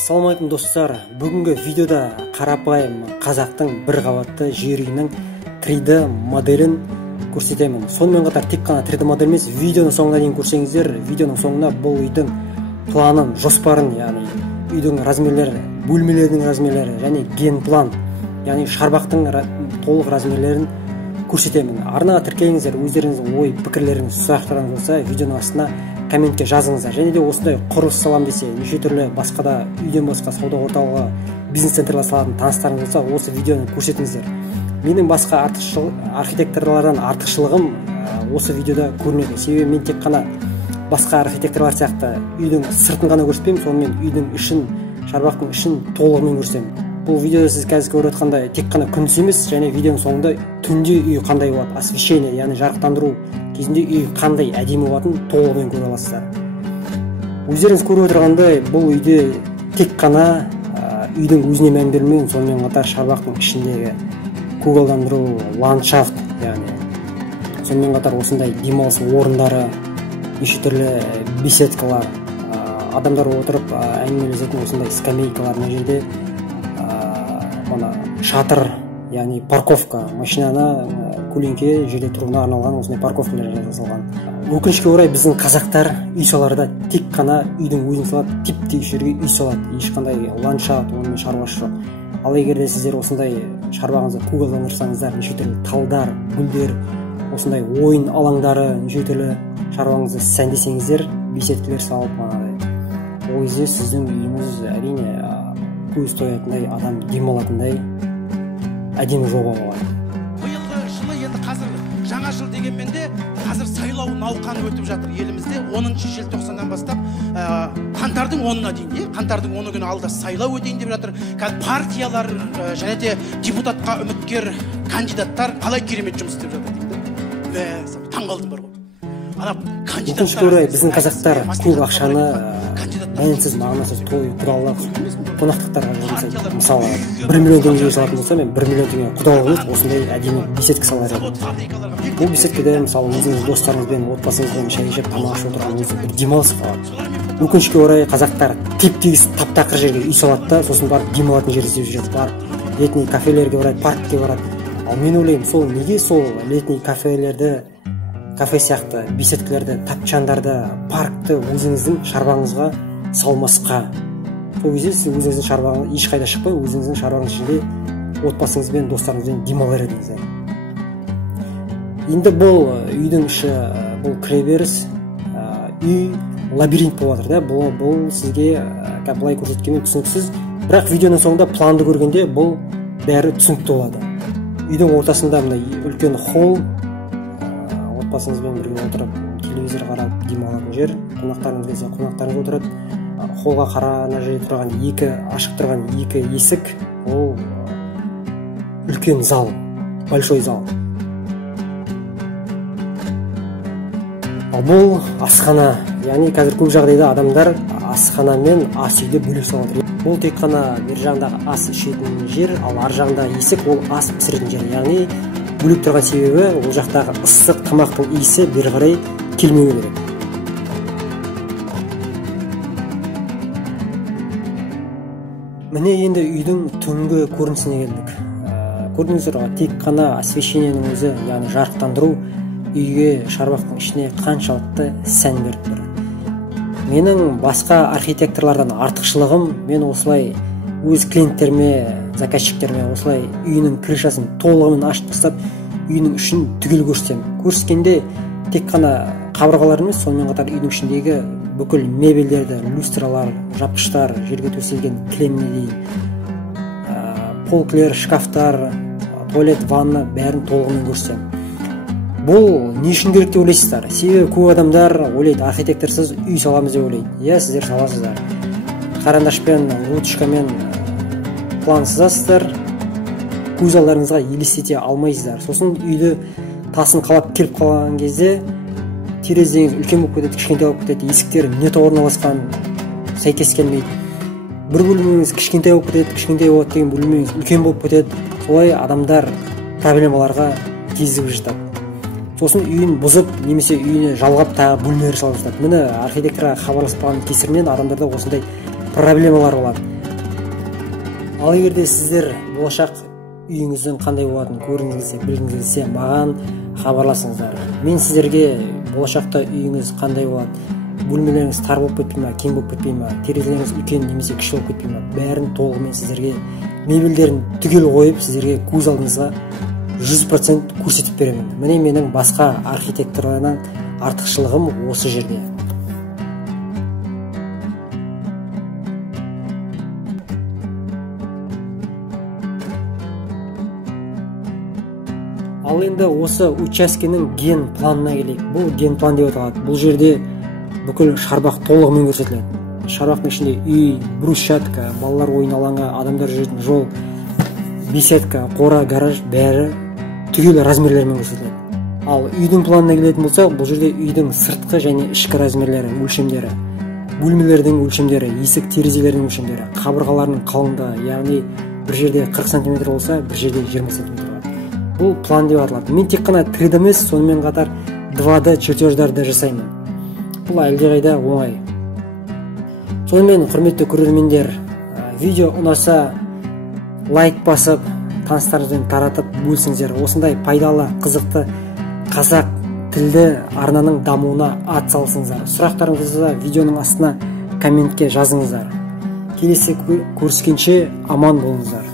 Ассалаумалейкум достар, бүгінгі видеода қарапайым қазақтың бір қабатты жер үйінің 3D моделін көрсетемін. Сонымен қатар тек қана 3D модель емес, видеоның соңына дейін көрсеңіздер, видеоның соңына бұл үйдің планын, жоспарын, яғни үйдің размерлері, бөлмелердің размерлері және генплан, яғни шарбақтың толық размерлерін көрсетемін. Арнаға тіркеліңіздер, өздеріңіздің ой, пікірлеріңіз, сұрақтарыңыз болса, видеоның астына комментке жазыңыздар. Және де осындай құрылыс салам десе, неше түрлі басқа да үйден басқа сауда орталығы, бизнес-центрлер салатын таныстарыңыз болса, осы видеоны көрсетіңіздер. Менің басқа архитекторлардан артықшылығым осы видеода көрінеді. Себебі мен тек қана басқа архитекторлар сияқты үйдің сыртын ғана көрсетпеймін, сонымен үйдің ішін, шарбақтың ішін толығымен көрсетемін. Бұл видеода сіз қазір көріп отқандай тек қана күндіз емес, және видеоның соңында түнде үй қандай болады, освещение, яғни жарықтандыру кезінде үй қандай әдемі болатынын толығымен көре аласыздар. Өздеріңіз көріп отырғандай, бұл үйде тек қана үйдің өзіне мән берілмеген, сонымен қатар шарбақтың ішіндегі көгалдандыру, ландшафт, яғни сонымен қатар осындай демалыс орындары, неше түрлі беседкалар, адамдар отырып әңгімелесетін осындай скамейкалар, мына жерде шатыр, яғни парковка, машинаны көлеңке жерде тұруына арналған осындай парковкалар жасалған. Өкінішке орай біздің қазақтар үй саларда тек қана үйдің өзін салады, типтей жерге үй салады, ешқандай ландшафт, онымен шаруасы жоқ. Ал егер де сіздер осындай шарбағыңызды көгалдандырсаңыздар, неше түрлі талдар, гүлдер, осындай ойын алаңдары, неше түрлі шаруаңызды сәндесеңіздер, беседкалар салып, ол кезде сіздің үйіңіз әрине көз тоятындай, адам демалатындай әдемі жоба болады. Биылғы жылы енді қазір жаңа жыл дегенмен де қазір сайлау науқаны өтіп жатыр елімізде. 10 желтоқсаннан бастап қаңтардың 10-на дейін, қаңтардың 10 күні алда сайлау өтейін деп жатыр. Партиялар және де депутатқа үміткер кандидаттар қалай керемет жұмыс істеп жатыр дейді. Таң қалдым бар ғой. Өкінішке орай біздің қазақтар көп ақшаны мәнсіз, мағынасыз той, құдалық, қонақтықтарға жұмсайды. Мысалы, 1 миллион теңгеге салатын болса, мен 1 миллион теңге құдалық емес, осындай әдемі беседка салар едім. Бұл беседкада мысалы өзіңіз достарыңызбен, отбасыңызбен шай ішіп, тамақ ішіп отырған өзі бір демалыс қалады. Өкінішке орай қазақтар теп-тегіс тап-тақыр жерге үй салады да, сосын барып демалатын жер іздеп жүреді. Барып летний кафелерге барады, паркке барады. Ал мен ойлаймын, сол неге сол летний кафелерді, кафе сияқты беседкаларды, тапчандарды, паркты өзіңіздің шарбағыңызға салмасқа. Сол кезде сіз өзіңіздің шарбағыңыз ешқайда шықпай, өзіңіздің шарбағыңыз ішінде отбасыңызбен, достарыңызбен демалар едіңіз. Енді бұл үйдің іші, бұл кіреберіс, үй лабиринт болып жатыр да. Бұл сізге былай көрсеткенмен түсініксіз, бірақ видеоның соңында планды көргенде бұл бәрі түсінікті болады. Үйдің ортасында мына үлкен холл, отбасыңызбен бірге отырып, телевизор қарап демалатын жер, қонақтарыңыз келсе, қонақтарыңыз отырады. Холға қарана жерде тұрған ашық тұрған екі есік, ол үлкен зал, большой зал. Ал бұл асхана, яғни қазір көп жағдайда адамдар асхана мен ас үйді бөлек салады. Бұл тек қана бер жағындағы ас ішетін жер, ал ар жағындағы есік ол ас пісіретін жер. Яғни бөлек тұрған себебі ол жақтағы ыстық тамақтың иісі бері қарай келмеу керек. Міне енді үйдің түнгі көрінісіне келдік. Көрдіңіздер ғой, тек қана освещениенің өзі, яғни жарықтандыру үйге, шарбақтың ішіне қаншалықты сән беріп тұр. Менің басқа архитекторлардан артықшылығым, мен осылай өз клиенттеріме, заказчиктеріме осылай үйінің крышасын толығымен ашып тастап, үйінің ішін түгел көрсетемін. Көрсеткенде тек қана қабырғалар емес, сонымен қатар үйдің ішіндегі бүкіл мебельдерді, люстралар, жапқыштар, жерге төселген кілеміне дейін, полкілер, шкафтар, туалет, ванна бәрін толығымен көрсетемін. Бұл не үшін керек деп ойлайсыздар? Себебі көп адамдар ойлайды, архитекторсыз үй саламыз деп ойлайды. Иә, сіздер саласыздар. Қарандашпен, ручкамен план сызасыздар, көз алдарыңызға елестете алмайсыздар. Сосын үйді тасын қалап келіп қалған кезде терезеңіз үлкен болып кетеді, кішкентай болып кетеді, есіктер не орналасқан сәйкес келмейді. Бір бөлмеңіз кішкентай болып кетеді, кішкентай болады деген бөлмеңіз үлкен болып кетеді. Солай адамдар проблемаларға кезігіп жатады. Сосын үйін бұзып, немесе үйіне жалғап тағы бөлмелер салып жатады. Міне архитекторға хабарласып қалған кесірінен адамдарда осындай проблемалар болады. Ал егерде сіздер болашақ үйіңіздің қандай болатынын көргіңіз келсе, білгіңіз келсе, маған хабарласыңыздар. Мен сіздерге болашақта үйіңіз қандай болады, бөлмелеріңіз тар болып кетпей ма, кең болып кетпей ма, терезелеріңіз үлкен немесе кіші болып кетпей ма, бәрін толығымен сіздерге, мебельдерін түгел қойып, сіздерге көз алдыңызға 100% көрсетіп беремін. Міне менің басқа архитекторлардан артықшылығым осы жерде. Ал енді осы учаскенің ген планына келейік. Бұл ген план деп аталады. Бұл жерде бүкіл шарбақ толығымен көрсетіледі. Шарбақтың ішінде үй, брусчатка, балалар ойын алаңы, адамдар жүретін жол, беседка, қора, гараж бәрі түгел размерлермен көрсетіледі. Ал үйдің планына келетін болсақ, бұл жерде үйдің сыртқы және ішкі размерлері, өлшемдері, бөлмелердің өлшемдері, есік терезелердің өлшемдері, қабырғаларының қалыңдығы, яғни бір жерде 40 см болса, бір жерде 20 см. Бұл план деп аталады. Мен тек қана 3D емес, сонымен қатар 2D чертеждарды жасаймын. Бұл әлдеқайда оңай. Сонымен құрметті көрермендер, видео ұнаса лайк басып, таныстарыңызбен таратып бөлісіңіздер. Осындай пайдалы, қызықты қазақ тілді арнаның дамуына атсалысыңыздар. Сұрақтарыңызды видеоның астына комментке жазыңыздар. Келесі көріскенше аман болыңыздар.